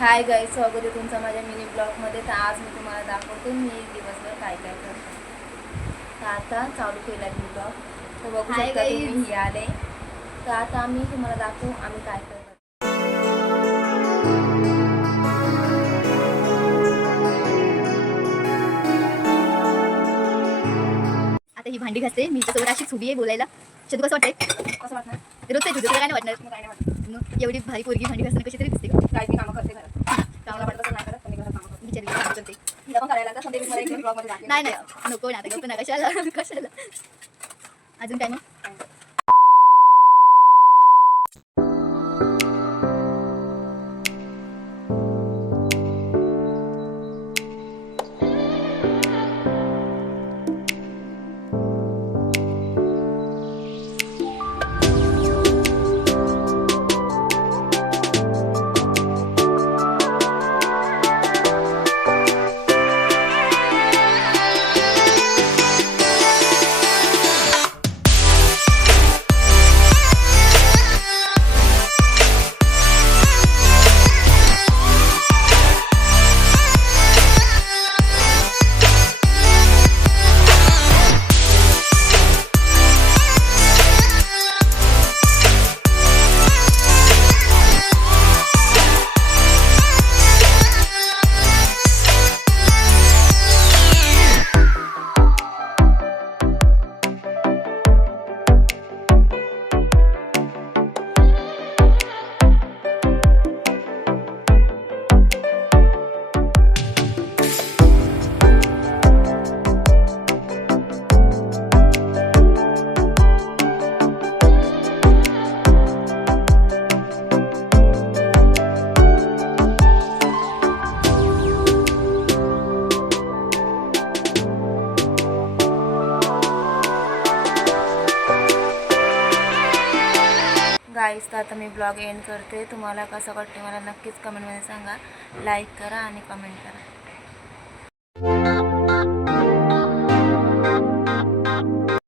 Hi guys, स्वागत आहे तुमचं माझ्या मिनी ब्लॉगमध्ये. तर आज मी तुम्हाला दाखवते मी दिवसभर काय काय करते. तर आता चालू केला मी ब्लॉग. तर बघू शकता तुम्ही हे आले. तर आता आम्ही तुम्हाला दाखवू आम्ही काय करतो. आता ही भांडी घासते मी त्याच्यावर अशी उभी आहे बोलायला. शतू कसं वाटतंय? कसं वाटणार? रोजच आहे तुझं, तुला काय नाही वाटणार? काय नाही वाटत. मग एवढी भारी पोरगी भांडी घासताना कशी तरी दिसते का? काय मी कामं करते घरात. कामाला वाटत असं नाही करत, पण मी घरात कामं करते. बिचारी काम करते. तिला पण करायला लागतं. पण ते मी मला एक ब्लॉगमध्ये दाखवेन. नाही नाही नको ना, आता गप्प ना, कशाला कशाला. अजून काय मग? गाईज, तर आता मी ब्लॉग एंड करते. तुम्हाला कसं वाटते मला नक्कीच कमेंटमध्ये सांगा. लाईक करा आणि कमेंट करा.